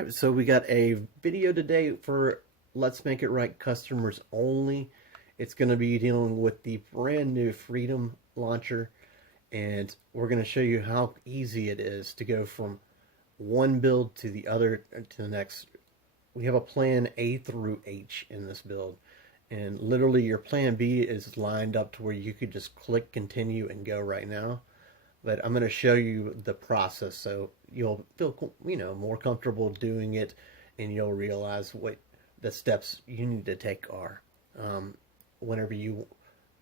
Alright, so we got a video today for Let's Make It Right customers only. It's going to be dealing with the brand new Freedom launcher, and we're going to show you how easy it is to go from one build to the other to the next. We have a plan A through H in this build, and literally your plan B is lined up to where you could just click continue and go right now. But I'm going to show you the process so you'll feel more comfortable doing it, and you'll realize what the steps you need to take are whenever you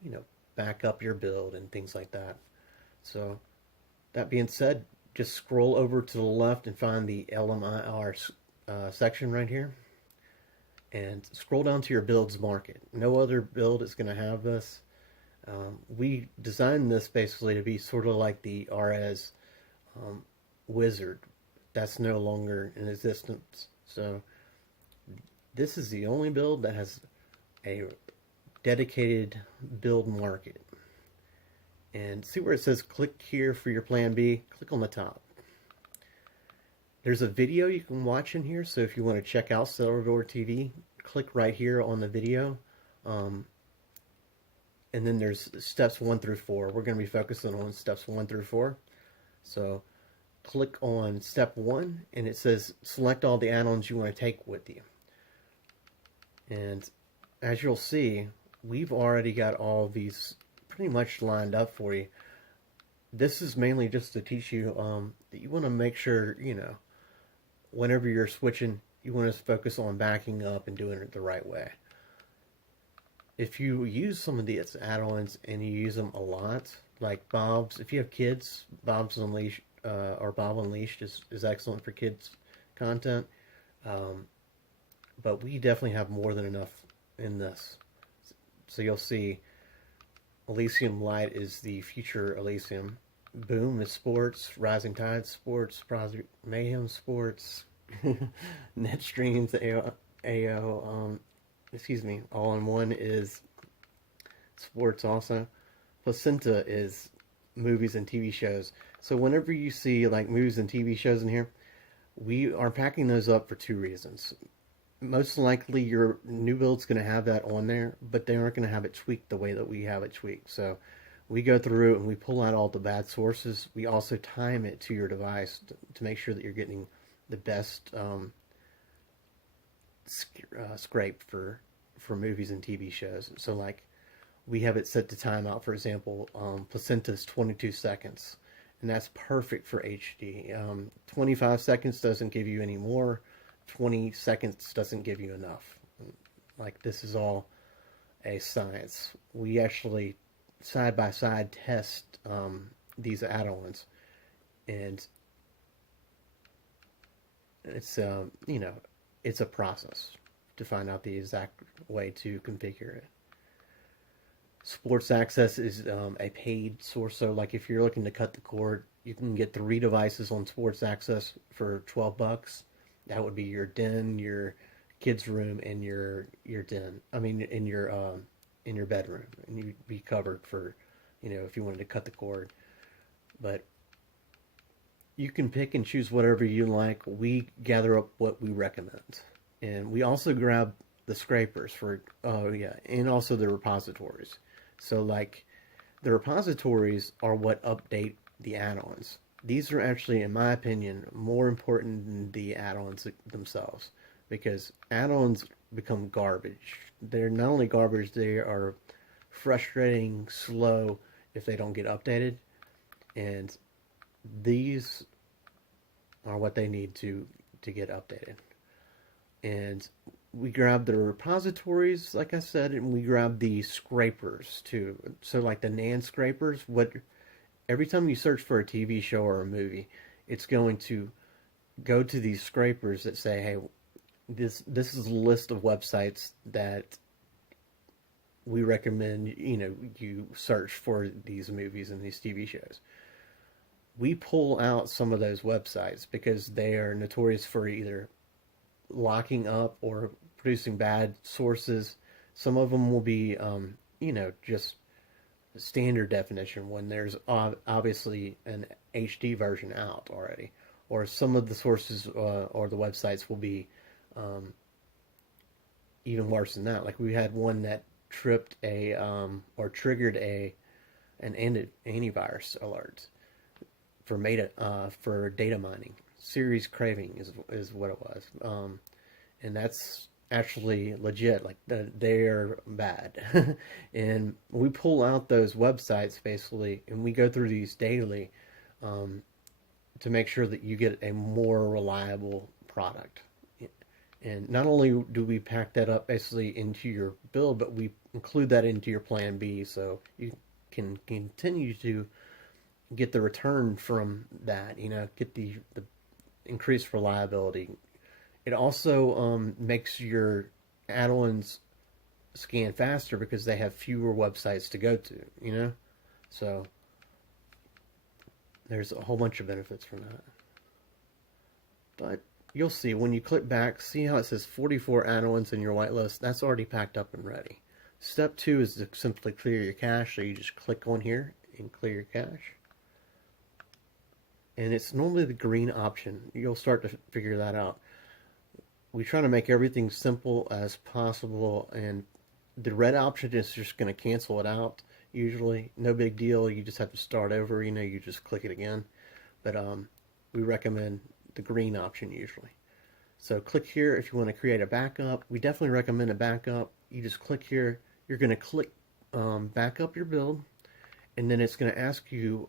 know back up your build and things like that. So that being said, just scroll over to the left and find the LMIR section right here, and scroll down to your builds market. No other build is going to have this. We designed this basically to be sort of like the RS Wizard. That's no longer in existence. So this is the only build that has a dedicated build market. And see where it says click here for your plan B? Click on the top. There's a video you can watch in here, so if you want to check out Cellador TV, click right here on the video. And then there's steps 1 through 4. We're going to be focusing on steps 1 through 4. So click on step 1, and it says select all the add-ons you want to take with you. And as you'll see, we've already got all these pretty much lined up for you. This is mainly just to teach you that you want to make sure, whenever you're switching, you want to focus on backing up and doing it the right way. If you use some of these add-ons and you use them a lot, like Bob's, if you have kids, Bob's Unleashed or Bob Unleashed is excellent for kids content. But we definitely have more than enough in this. So you'll see Elysium Light is the future Elysium. Boom is sports. Rising Tide sports. Project Mayhem sports. Netstreams, AO, all-in-one is sports also. Placenta is movies and TV shows. So whenever you see like movies and TV shows in here, we are packing those up for 2 reasons. Most likely your new build's going to have that on there, but they aren't going to have it tweaked the way that we have it tweaked. So we go through and we pull out all the bad sources. We also time it to your device to make sure that you're getting the best scrape for movies and TV shows. So like we have it set to timeout, for example, Placenta's 22 seconds, and that's perfect for HD. 25 seconds doesn't give you any more. 20 seconds doesn't give you enough. Like, this is all a science. We actually side by side test these add-ons, and it's it's a process to find out the exact way to configure it. Sports Access is a paid source, so like if you're looking to cut the cord, you can get 3 devices on Sports Access for $12. That would be your den, your kids' room, and your den. I mean, in your bedroom, and you'd be covered for, if you wanted to cut the cord. But you can pick and choose whatever you like. We gather up what we recommend, and we also grab the scrapers for and also the repositories. So like the repositories are what update the add-ons. These are actually, in my opinion, more important than the add-ons themselves, because add-ons become garbage. They're not only garbage, they are frustrating, slow if they don't get updated, and these are what they need to get updated. And we grab the repositories, like I said, and we grab the scrapers too. So like the NAND scrapers, every time you search for a TV show or a movie, it's going to go to these scrapers that say, hey, this is a list of websites that we recommend you search for these movies and these TV shows. We pull out some of those websites because they are notorious for either locking up or producing bad sources. Some of them will be just standard definition when there's obviously an HD version out already, or some of the sources or the websites will be even worse than that. Like we had one that tripped a or triggered an antivirus alert for data mining. Series craving is what it was, and that's actually legit. Like they are bad, and we pull out those websites basically, and we go through these daily to make sure that you get a more reliable product. And not only do we pack that up basically into your build, but we include that into your plan B, so you can continue to get the return from that. Get the increased reliability. It also makes your add-ons scan faster because they have fewer websites to go to. So there's a whole bunch of benefits from that. But you'll see when you click back, see how it says 44 add-ons in your whitelist? That's already packed up and ready. Step 2 is to simply clear your cache, so you just click on here and clear your cache. And it's normally the green option. You'll start to figure that out. We try to make everything simple as possible, and the red option is just going to cancel it out. Usually, no big deal. You just have to start over. You just click it again. But we recommend the green option usually. So click here if you want to create a backup. We definitely recommend a backup. You just click here. You're going to click back up your build, and then it's going to ask you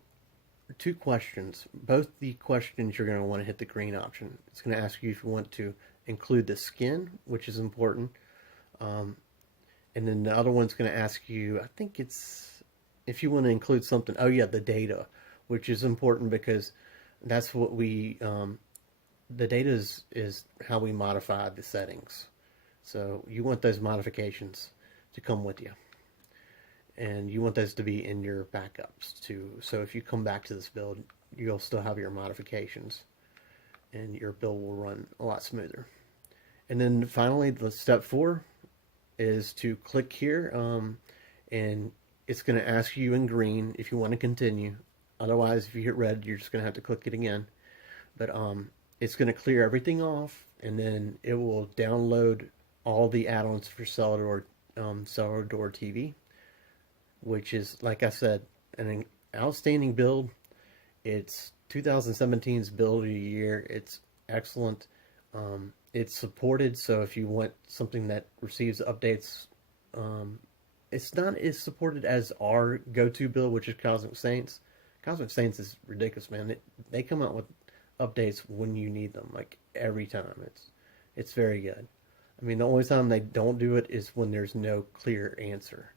2 questions. Both the questions you're going to want to hit the green option. It's going to ask you if you want to include the skin, which is important. And then the other one's going to ask you, I think it's if you want to include something. Oh yeah, the data, which is important because that's what the data is how we modify the settings. So you want those modifications to come with you. And you want those to be in your backups too. So if you come back to this build, you'll still have your modifications and your build will run a lot smoother. And then finally, the step 4 is to click here, and it's going to ask you in green if you want to continue. Otherwise, if you hit red, you're just going to have to click it again. But it's going to clear everything off, and then it will download all the add-ons for Cellar Door TV, which is, like I said, an outstanding build. It's 2017's build of the year. It's excellent. It's supported, so if you want something that receives updates, it's not as supported as our go-to build, which is Cosmic Saints. Cosmic Saints is ridiculous, man. They come out with updates when you need them, like every time. It's very good. I mean, the only time they don't do it is when there's no clear answer.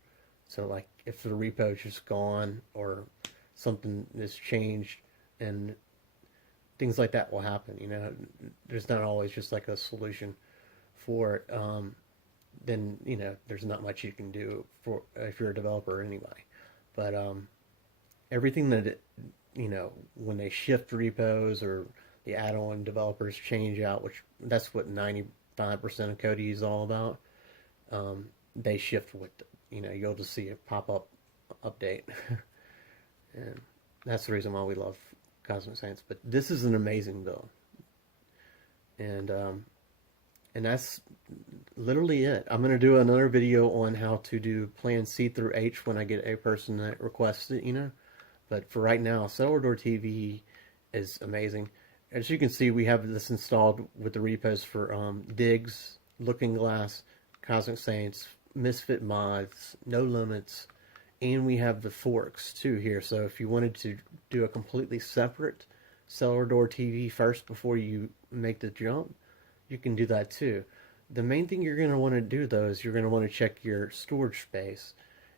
So, like, if the repo is just gone or something is changed, and things like that will happen. There's not always just like a solution for it. Then there's not much you can do for if you're a developer anyway. But everything that when they shift repos or the add-on developers change out, which that's what 95% of Kodi is all about. They shift with it. You'll just see it pop up update, and that's the reason why we love Cosmic Saints. But this is an amazing build, and that's literally it. I'm going to do another video on how to do plan C through H when I get a person that requests it, But for right now, Cellar Door TV is amazing. As you can see, we have this installed with the repos for Digs, Looking Glass, Cosmic Saints, Misfit Mods, No Limits, and we have the forks too here. So if you wanted to do a completely separate Cellar Door TV first before you make the jump, you can do that too. The main thing you're going to want to do though is you're going to want to check your storage space,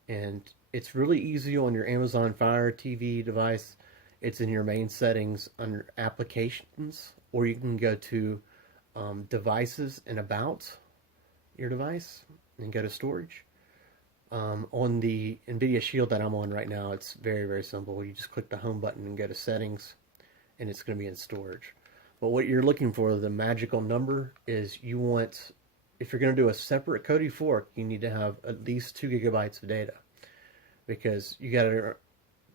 and it's really easy on your Amazon Fire TV device. It's in your main settings under applications, or you can go to devices and about your device and go to storage. On the NVIDIA Shield that I'm on right now, it's very, very simple. You just click the home button and go to settings, and it's going to be in storage. But what you're looking for, the magical number, is you want, if you're going to do a separate Kodi fork, you need to have at least 2 gigabytes of data. Because you got to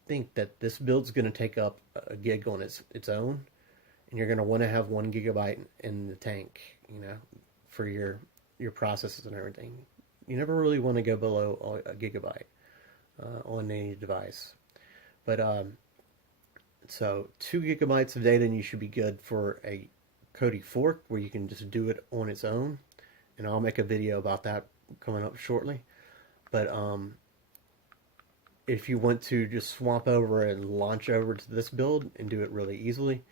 think that this build's going to take up a gig on its own. and you're going to want to have 1 gigabyte in the tank, for your processes and everything. You never really want to go below a gigabyte on any device. But so 2 gigabytes of data, and you should be good for a Kodi fork where you can just do it on its own. And I'll make a video about that coming up shortly. But if you want to just swap over and launch over to this build and do it really easily,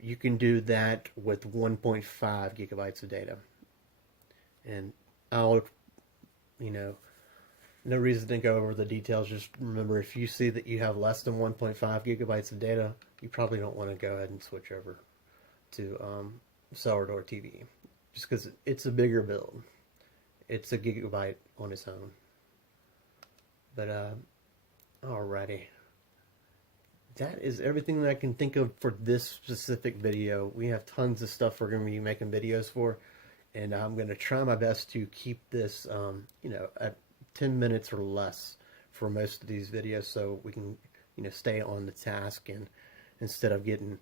you can do that with 1.5 gigabytes of data. And I'll, no reason to go over the details. Just remember, if you see that you have less than 1.5 gigabytes of data, you probably don't want to go ahead and switch over to Sourdough TV, just because it's a bigger build. It's a gigabyte on its own. But alrighty, that is everything that I can think of for this specific video. We have tons of stuff we're going to be making videos for, and I'm going to try my best to keep this, at 10 minutes or less for most of these videos, so we can, stay on the task, and instead of getting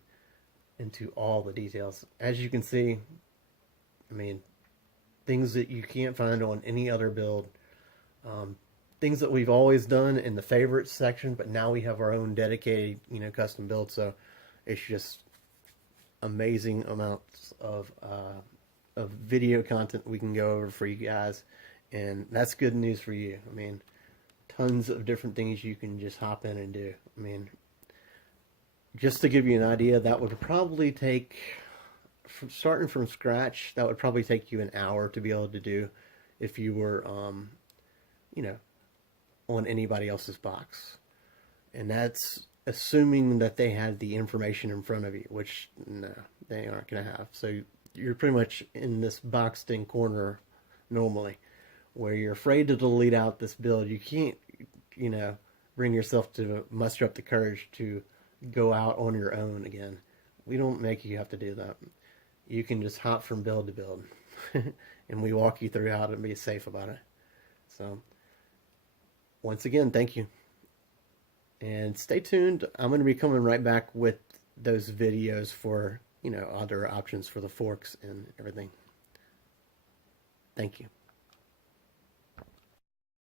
into all the details. As you can see, I mean, things that you can't find on any other build, things that we've always done in the favorites section, but now we have our own dedicated, custom build. So it's just amazing amounts of video content we can go over for you guys, and that's good news for you. I mean, tons of different things you can just hop in and do. I mean, just to give you an idea, that would probably take, starting from scratch, that would probably take you an hour to be able to do if you were, on anybody else's box. And that's assuming that they had the information in front of you, which, no, they aren't going to have. So you're pretty much in this boxed-in corner normally, where you're afraid to delete out this build. You can't, bring yourself to muster up the courage to go out on your own again. We don't make you have to do that. You can just hop from build to build, and we walk you through how to be safe about it. So, once again, thank you. And stay tuned. I'm going to be coming right back with those videos for, other options for the forks and everything. Thank you.